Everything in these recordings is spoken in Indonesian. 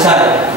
besar.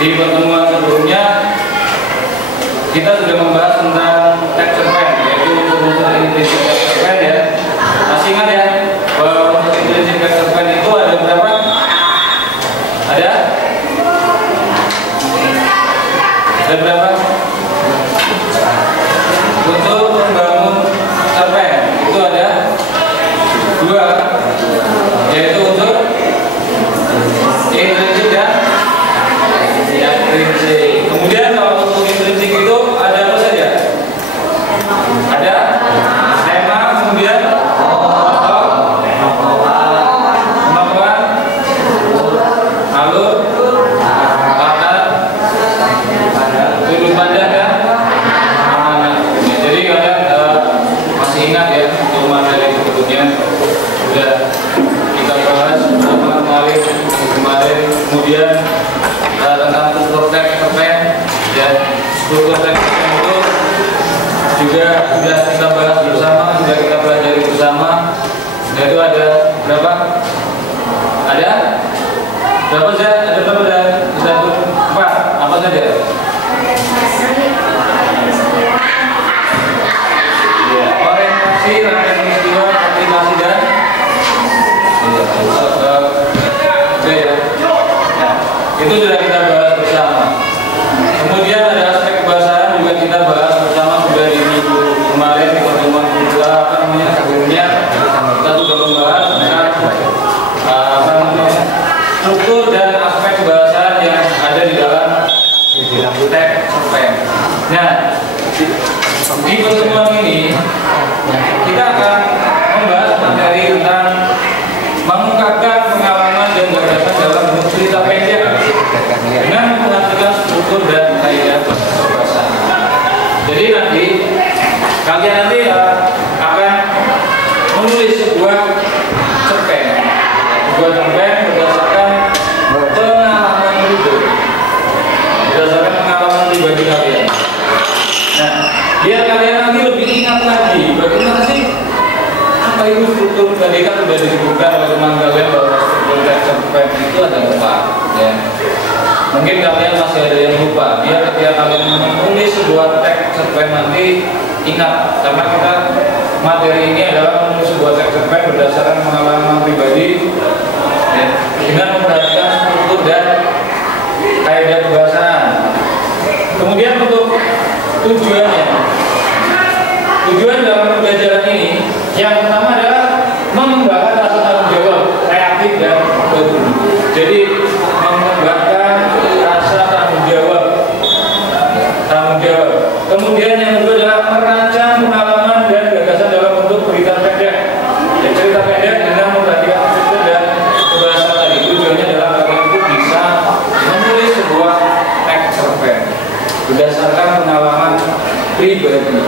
Di pertemuan sebelumnya kita sudah membahas tentang text cerpen, yaitu unsur intrinsik text cerpen ya. Masih ingat ya bahwa unsur intrinsik text cerpen itu ada berapa? Ada? Ada berapa? Unsur pembangun cerpen itu ada 2, yaitu unsur intrinsik dan intrinsik. Kemudian kalau untuk intrinsik itu ada apa saja? Ada tema, kemudian pemaparan, alur, latar, sudut pandang dan amanat. Jadi kalian masih ingat ya untuk materi sebelumnya sudah kita bahas bersama kemarin, kemudian tentang struktur teks cerpen dan struktur teks cerpen itu juga sudah kita bahas bersama, sudah kita pelajari bersama. Yaitu ada berapa? Ada berapa saja? Ada berapa? Ada 4. Apa saja? Ya, orientasi, rangkaian peristiwa, aplikasi dan itu sudah kita bahas bersama. Kemudian ada aspek kebahasaan juga kita bahas bersama sudah di minggu kemarin di pertemuan kedua sebelumnya kita sudah membahas tentang struktur dan aspek kebahasaan yang ada di dalam Biar kalian nanti lebih ingat lagi bagaimana sih apa itu struktur. Tadi kan sudah disebutkan oleh teman kalian bahwa struktur text cerpen itu ada 4 ya. Mungkin kalian masih ada yang lupa. Biar ketika kalian menulis sebuah teks cerpen nanti ingat, karena kita materi ini adalah menulis sebuah teks cerpen berdasarkan pengalaman pribadi ya, dengan memperhatikan struktur dan kaidah kebahasaan. Kemudian untuk tujuannya, tujuan dalam pembelajaran ini yang pertama adalah mengembangkan rasa tanggung jawab kreatif dan betul. Jadi mengembangkan rasa tanggung jawab. Kemudian yang kedua adalah merancang pengalaman dan gagasan dalam bentuk cerita pendek. Ya, cerita pendek dengan memperhatikan struktur dan kebahasaan tadi. Tujuannya adalah kalian itu bisa menulis sebuah teks cerpen berdasarkan pengalaman pribadi.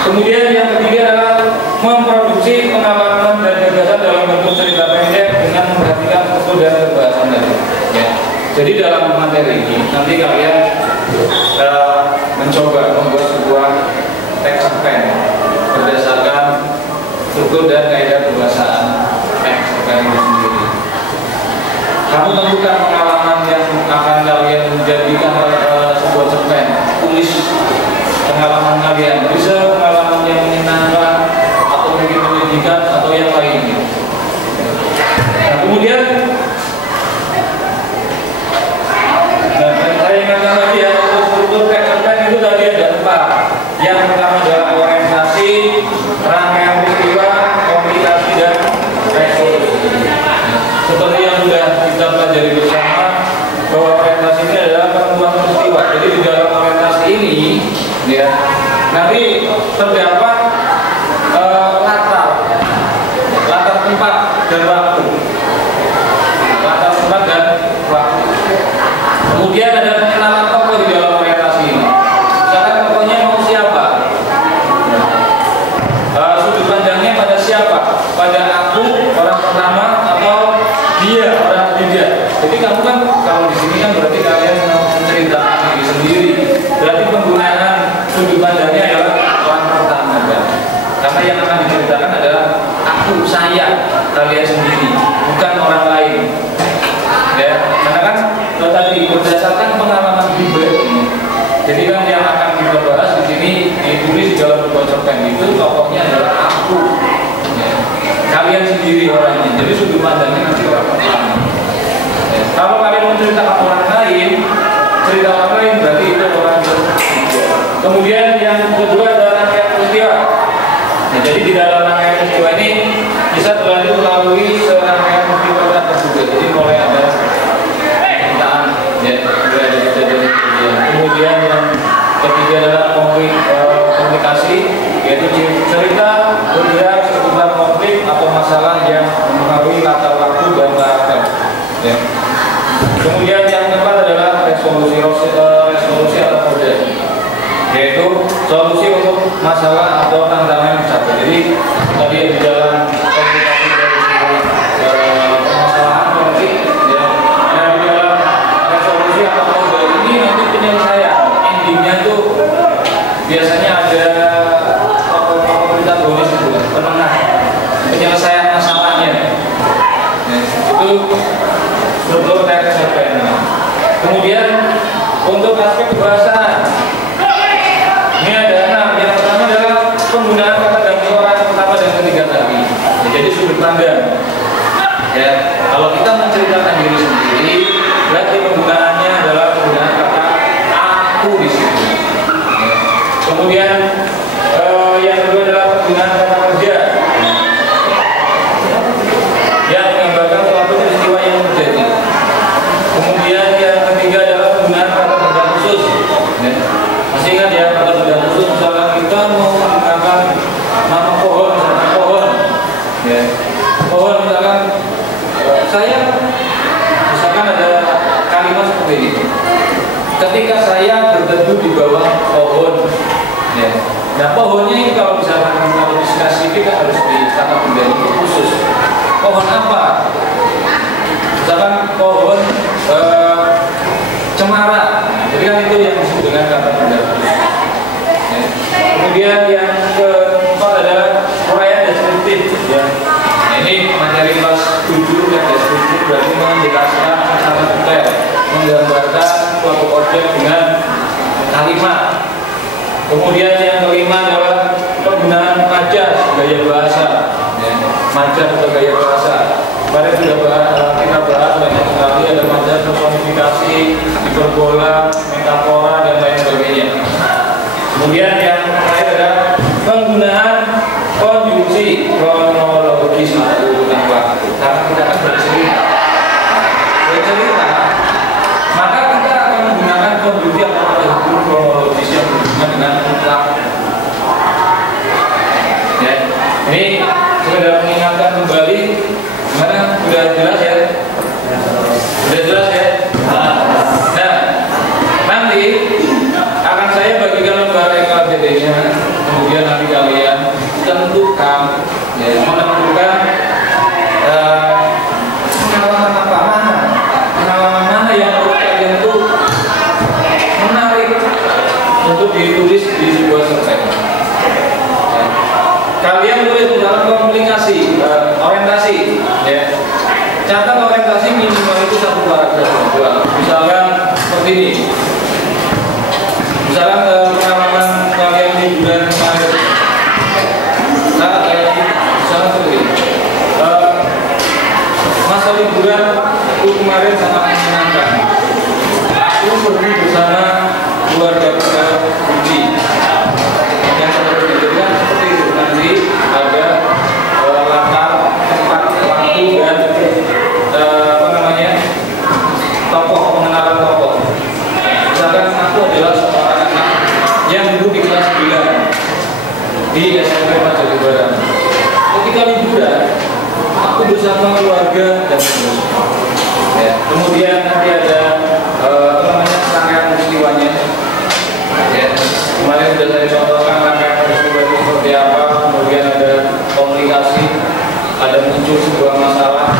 Kemudian yang ketiga adalah memproduksi pengalaman dan gagasan dalam bentuk cerita pendek dengan memperhatikan struktur dan kebahasaan tadi. Ya. Jadi dalam materi ini nanti kalian mencoba membuat sebuah teks cerpen berdasarkan struktur dan kaidah kebahasaan teks cerpen itu sendiri. Kamu tentukan pengalaman yang akan kalian jadikan sebuah cerpen. Tulis pengalaman kalian, bisa pengalaman yang menyenangkan atau mungkin menyedihkan atau yang lainnya. Nah, kemudian saya ingatkan lagi ya, untuk struktur teks cerpen itu tadi ada 4. Yang pertama adalah orientasi, rangkaian peristiwa, komunikasi dan resolusi. Seperti yang sudah kita pelajari bersama bahwa orientasi ini adalah penemuan peristiwa. Jadi di dalam orientasi ini ya nanti terdapat latar tempat dan waktu. Latar tempat dan waktu. Kemudian ada pengenalan tokoh di dalam orientasi ini. Misalkan tokohnya mau siapa? Sudut pandangnya pada siapa? Pada aku, orang pertama, atau dia, orang ketiga. Jadi kamu kan kalau di sini kan berarti kalian mau menceritakan diri sendiri. Berarti penggunaan sudut pandangnya adalah orang pertama kan? Karena yang akan diceritakan adalah aku, saya, kalian sendiri, bukan orang lain. Ya, karena kan tadi berdasarkan pengalaman pribadi. Jadi kan yang akan kita bahas di sini ditulis di dalam sebuah cerpen itu tokohnya adalah aku. Ya. Kalian sendiri orangnya. Jadi sudut pandangnya nanti orang pertama. Ya. Kalau kalian menceritakan orang lain, cerita orang lain berarti itu orang ketiga. Kemudian yang kedua adalah rangkaian peristiwa. Nah, jadi di dalam rangkaian peristiwa ini bisa terlanjut melalui serangkaian peristiwa tersebut. Jadi mulai ada ya, kemudian yang ketiga adalah komunikasi, yaitu cerita bergerak seputar konflik atau masalah yang mempengaruhi latar waktu dan karakter. Ya. Kemudian yang keempat adalah resolusi atau kode, yaitu solusi untuk masalah atau tantangan yang dicapai. Jadi tadi di dalam komunikasi dari permasalahan konflik, ya, dan di dalam resolusi atau kode ini nanti penyelesaian endingnya tuh biasanya ada protagonis penengah penyelesaian masalahnya. Itu struktur teks cerpen. Kemudian untuk aspek kebahasaan ini ada 6. Yang pertama adalah penggunaan kata ganti orang pertama dan ketiga tadi. Jadi sudut pandang. Ya, kalau kita menceritakan diri sendiri, berarti penggunaannya adalah penggunaan kata aku di sini. Ya. Kemudian yang kedua adalah penggunaan kata kerja. Yang menggambarkan suatu peristiwa yang terjadi. Kemudian yang ketiga adalah penggunaan kata benda khusus. Ya. Masih ingat ya kata benda khusus? Misalkan kita mau menggunakan nama pohon, ya. Pohon misalkan saya, misalkan ada kalimat seperti ini. Ketika saya berteduh di bawah pohon, ya. Nah pohonnya ini kalau misalkan kita lebih spesifik harus di kata benda itu khusus. Pohon apa? Misalkan pohon cemara. Jadi kan itu yang disebut dengan kata benda khusus. Ya. Kemudian yang keempat adalah uraian deskriptif ya. Nah, ini materi kelas 7 yang deskriptif berarti menjelaskan secara detail, menggambarkan suatu objek dengan kalimat. Kemudian yang kelima adalah penggunaan majas gaya bahasa ya. Majas atau gaya bahasa kemarin sudah kita bahas banyak sekali, ada majas personifikasi, hiperbola, metafora dan lain sebagainya. Kemudian yang terakhir adalah penggunaan konjungsi kronologis atau urutan waktu. Karena kita akan bercerita, maka kita akan menggunakan konjungsi atau kronologis yang berhubungan dengan waktu. Ya, ini sekedar mengingatkan kembali, gimana? Sudah jelas ya? Sudah jelas ya? Nah, nanti akan saya bagikan lembar LKPD-nya, kemudian nanti kalian tentukan, ya, menentukan pengalaman mana yang menurut kalian itu menarik untuk ditulis di sebuah cerpen. Ya. Kalian tulis dalam komunikasi, orientasi, ya. Catat orientasi minimal itu 1 paragraf. Misalkan seperti ini. Misalkan pengalaman kalian di bulan Maret, misalkan seperti ini. Masa liburan aku kemarin sangat menyenangkan. Aku pergi bersama keluarga besar Budi. Yang seperti itu kan seperti itu. Nanti ada latar, tempat, waktu dan tokoh, pengenalan tokoh. Misalkan aku adalah seorang anak yang duduk di kelas 9 di SMP Majali Barat. Ketika liburan, aku bersama keluarga dan seterusnya. Ya. Kemudian nanti ada rangkaian peristiwanya. Ya. Kemarin sudah saya contohkan rangkaian peristiwa itu seperti apa. Kemudian ada komunikasi, ada muncul sebuah masalah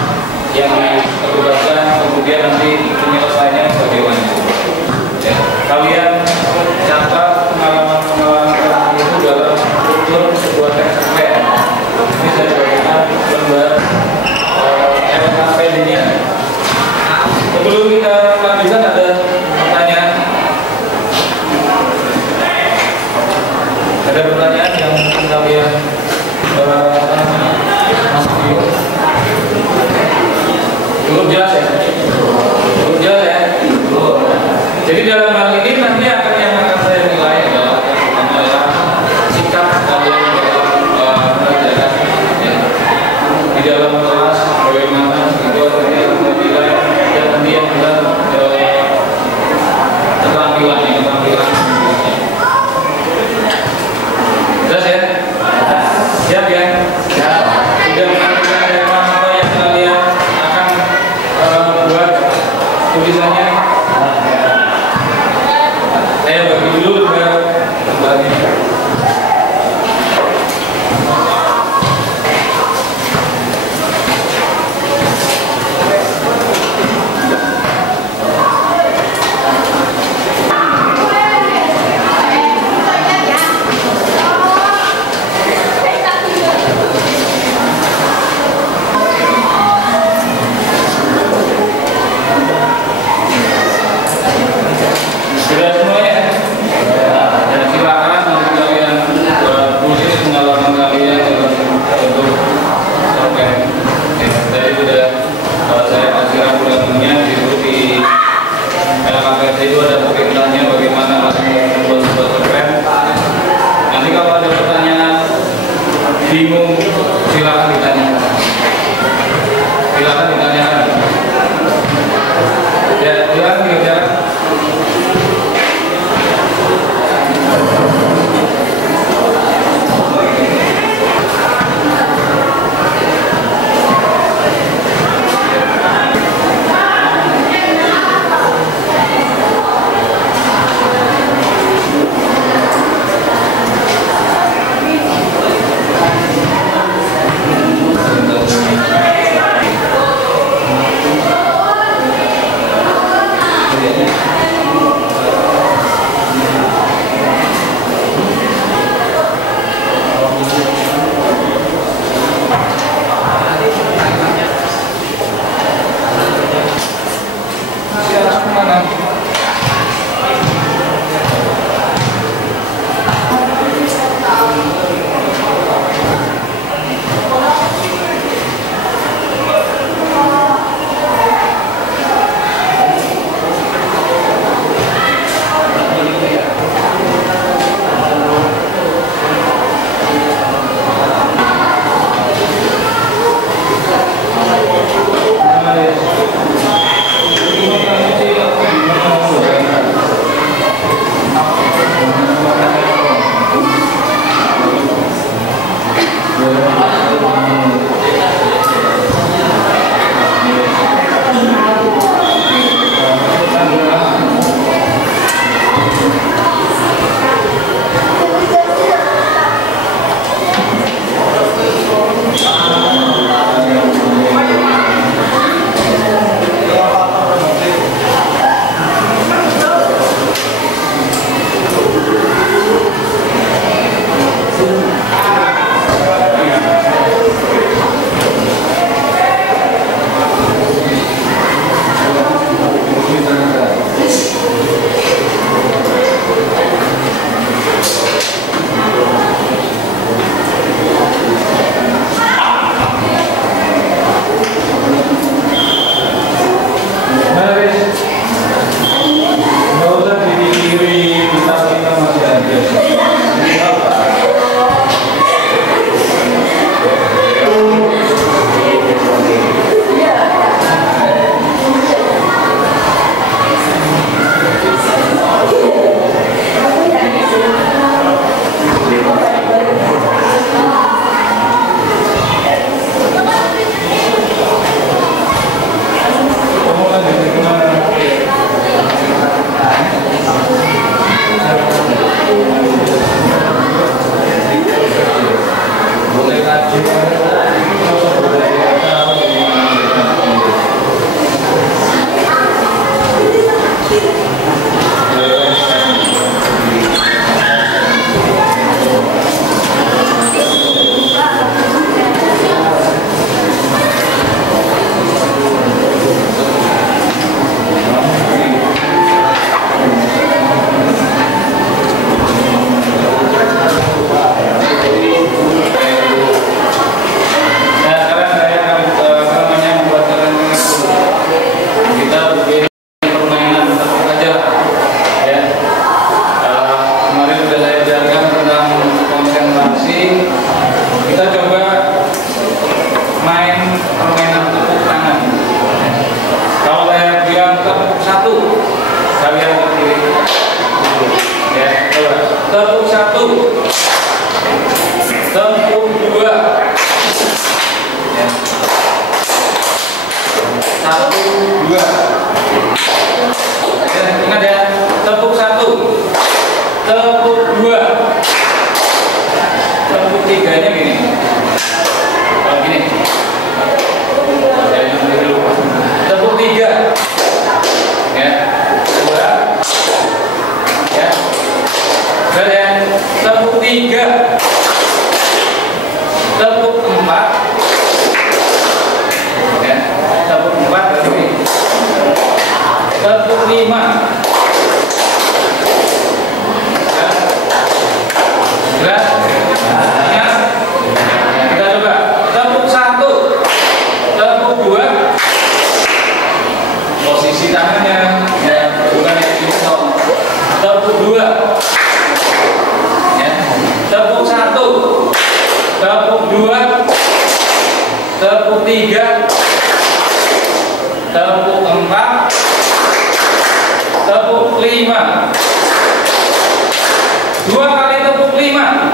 yang ditugaskan, kemudian nanti penyelesaiannya bagaimana. Ya. Kalian catat pengalaman itu dalam struktur sebuah teks cerpen. Ini saya bagikan lembar LKPD-nya. Sebelum kita lanjutkan, ada pertanyaan? Ada pertanyaan yang mungkin kalian masuk cukup jelas ya? Cukup jelas ya? Jadi dalam hal ini nanti yang akan saya nilai adalah sikap kalian dalam mengerjakan ya. Di dalam kelas bagaimana itu akhirnya saya nilai, dan nanti yang bilang keterampilan. Jelas ya? Siap ya? Sudah menentukan apa yang kalian akan buat tulisannya. Saya bagi dulu ke kembali. tepuk 1, tepuk 2, ya. 1, 2. Ya, ingat ya, tepuk 1, tepuk 2, tepuk 3-nya gini. Kalau gini, tepuk 3, ya, 2, ya, dan tepuk 3, tepuk 4, ya, tepuk 4 berarti, tepuk 5, ya, jelas? Ya, kita coba tepuk 1, tepuk 2, posisi tangannya ya bukan yang ini dong. Tepuk 2, ya, tepuk 1, tepuk 2, tepuk 3, tepuk 4, tepuk 5, 2 kali tepuk 5.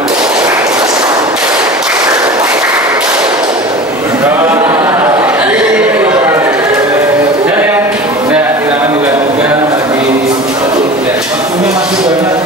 Waktunya masih banyak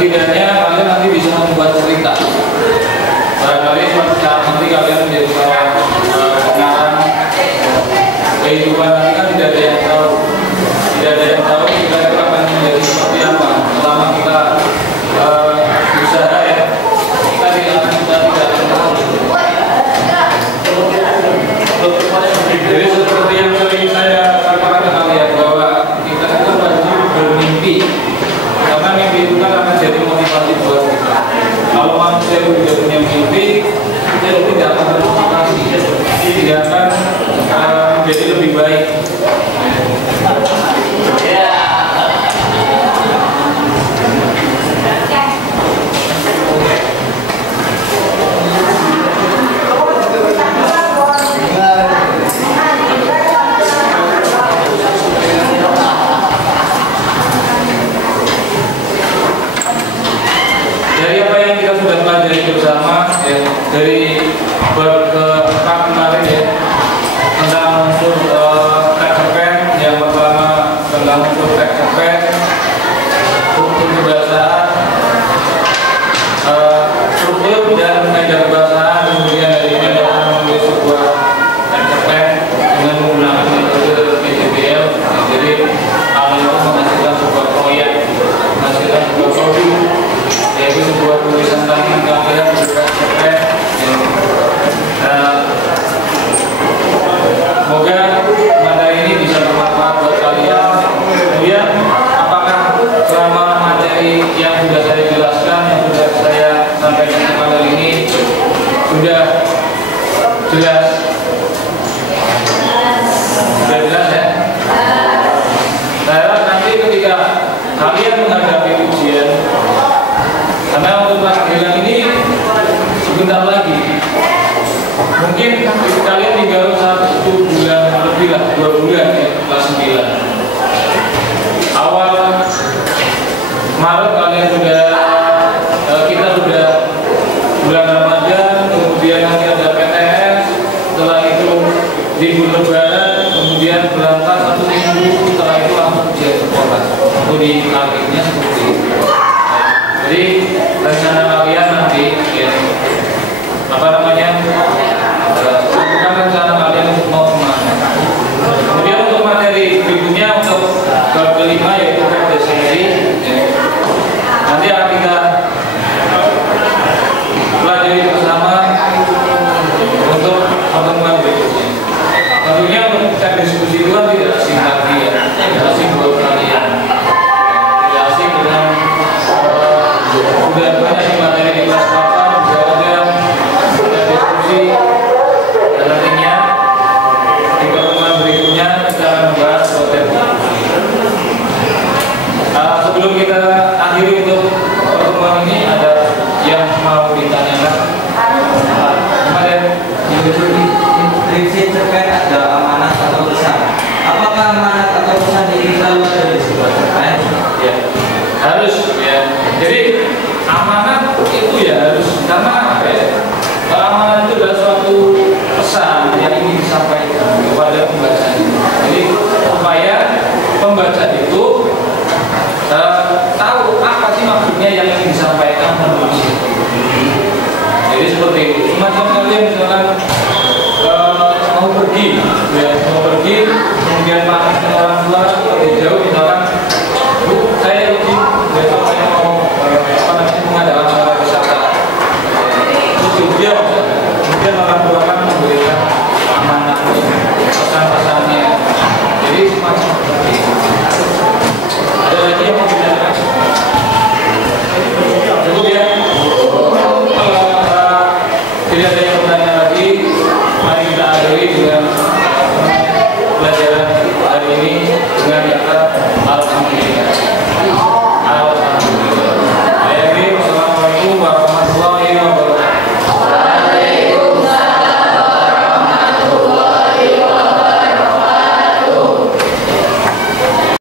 setidaknya kalian nanti bisa membuat cerita. Barangkali suatu saat nanti kalian menjadi seorang pengarang kehidupan nanti kan tidak ada yang tahu, kita akan menjadi seperti apa selama kita usaha ya, kita tidak akan tahu. Jadi seperti yang sering saya katakan ke kalian bahwa kita itu wajib bermimpi, karena mimpi itu kan akan jadi motivasi buat kita. Kalau manusia itu tidak punya mimpi, dia tidak akan termotivasi, tidak akan menjadi lebih baik. Bersama ya, dari bab ke-4 kemarin ya, tentang unsur teks cerpen. Yang pertama tentang unsur teks cerpen, struktur kebahasaan, struktur dan media kebahasaan. Kemudian dari ini adalah menulis sebuah teks cerpen dengan menggunakan metode PJBL. Jadi hal itu menghasilkan sebuah proyek, menghasilkan sebuah produk, yaitu sebuah tulisan tangan kalian juga cerpen. Semoga materi ini bisa bermanfaat buat kalian. Kemudian apakah selama materi yang sudah saya jelaskan, yang sudah saya sampaikan pada kali ini sudah jelas? Sudah jelas ya? Saya nanti ketika kalian menghadapi ujian, karena untuk panggilan ini sebentar lagi, mungkin kalian tinggal 1 bulan lebih lah, 2 bulan ya, kelas 9. Awal Maret kalian sudah, kita sudah bulan Ramadan, kemudian nanti ada PTS, setelah itu libur lebaran, kemudian berangkat 1 minggu, setelah itu langsung ujian sekolah. Itu di akhirnya seperti itu. Jadi rencana kalian nanti ya, apa namanya, bukan rencana kalian untuk mau kemana. Kemudian untuk materi berikutnya, untuk bab kelima yaitu bab definisi ya. Nanti akan kita pelajari bersama untuk pertemuan berikutnya. Tentunya untuk kita diskusi itu kan tidak asing lagi ya, tidak asing buat kalian, tidak asing dengan sudah banyak di materi di kelas 8 juga ada kita diskusi, dan nantinya di pertemuan berikutnya kita akan membahas materi. Sebelum kita akhiri untuk pertemuan ini, ada yang mau ditanyakan? Ada prinsip terkait ada amanat atau pesan. Apakah amanat atau pesan ini keluar dari sebuah cerpen? Ya, harus ya. Jadi amanat itu ya harus, karena apa ya? Amanat itu adalah suatu pesan yang ingin disampaikan kepada pembaca. Jadi supaya pembaca itu tahu apa sih maksudnya yang ingin disampaikan menulis itu. Jadi seperti itu. Semacam kalian misalkan mau pergi, ya, kemudian pamit dengan orang tua seperti jauh, misalkan, Bu, saya izin besok saya mau mengadakan acara wisata. Terus kemudian orang tua